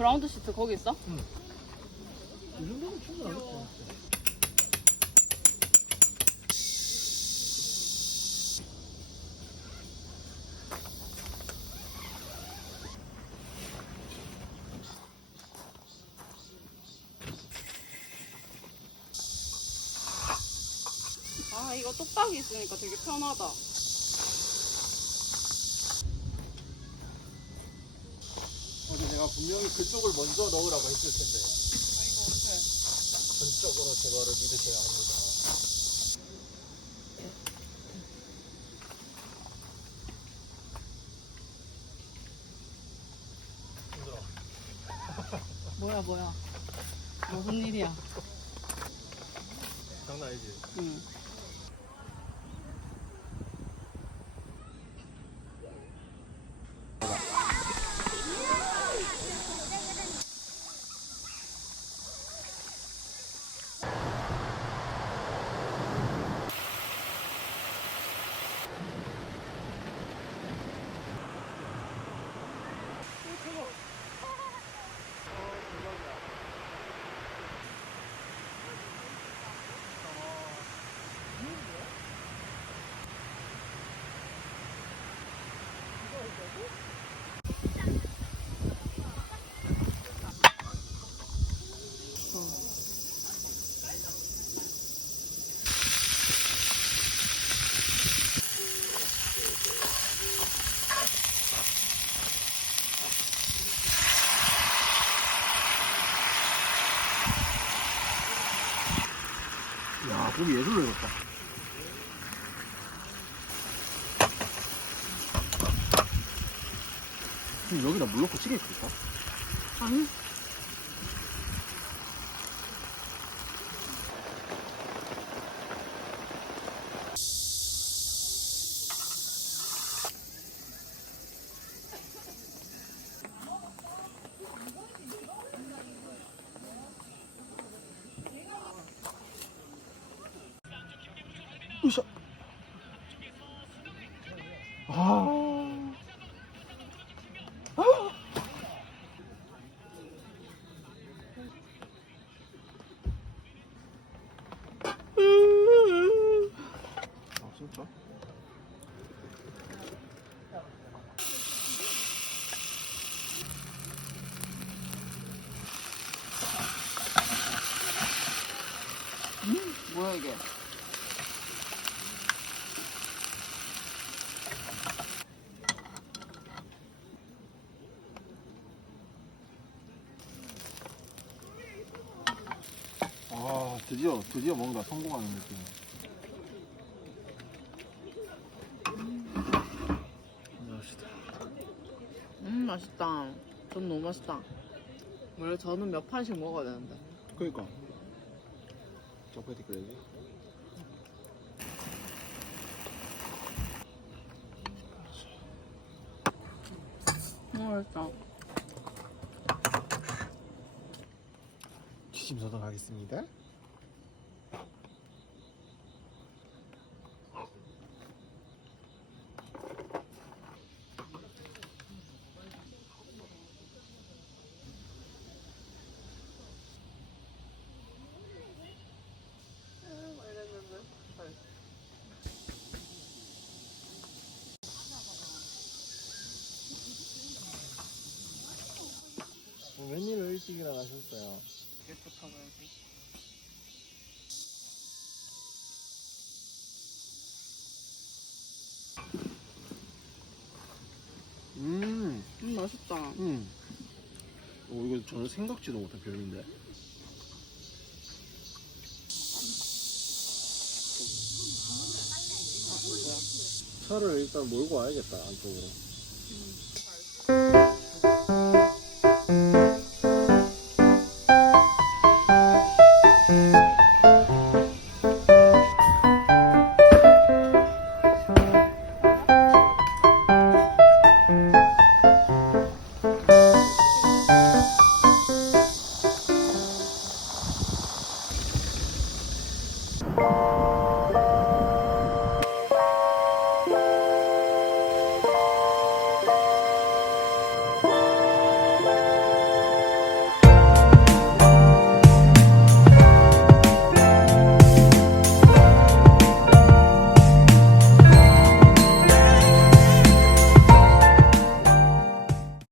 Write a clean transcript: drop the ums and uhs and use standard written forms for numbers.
그라운드 시트 거기 있어? 응. 이 정도면 충분하겠다. 아 이거 뚝딱이 있으니까 되게 편하다. 어제 내가 분명히 그쪽을 먼저 넣으라고 했을 텐데. 아 이거 어때? 전적으로 제거를 믿으셔야 합니다. 힘들어. 뭐야 무슨 일이야? 장난 아니지? 응. 야, 고기 예술로 해줬다. 그럼 여기다 물 넣고 찌개 끓일까? 아니. 으쌰. 아. 아, 진짜? 뭐야 이게? 아, 드디어 뭔가 성공하는 느낌. 맛있다. 맛있다. 전 너무 맛있다. 원래 저는 몇 판씩 먹어야 되는데. 그니까. 짜파게티 끓여야지. 너무 맛있다. 취침 소독하겠습니다. 웬일로 일찍 일어나셨어요? 깨끗 하면서. 맛있다. 오, 이거 전혀 생각지도 못한 별미인데. 차를 일단 몰고 와야겠다, 안쪽으로.